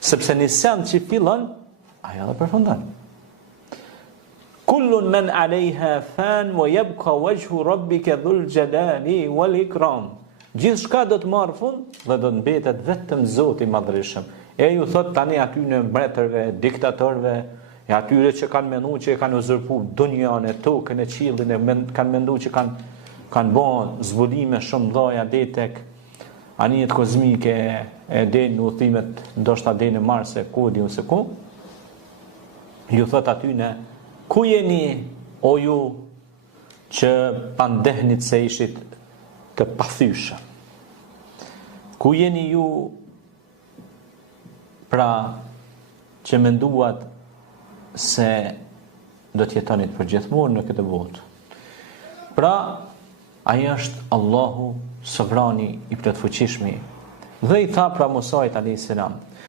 Sepse në send që fillon, ajo edhe përfundon. Kullun men alejha fan wa yabqa wajhu rabbika dhul jalali wal ikram. Gjithçka do të marrë fund dhe do të mbetet vetëm Zoti i Madhërisëm. E ju thot tani aty në mbretërve, diktatorëve, e atyre që kanë menduar që kanë uzurpuar dunjan e tokën e qiellin, kanë menduar që kanë bën zbulime shumë mëdha deri tek anijet kozmike, e deri në udhimet ndoshta deri në Mars e ku diun se ku. Ju thot aty në ku jeni o ju që pandehnit se ishit të pathyshëm? Ku jeni ju pra që menduat se do të jetonit përgjithmonë në këtë botë? Pra, ai është Allahu sovrani i plotfuqishmi. Dhe i tha pra Musait alayhis salam,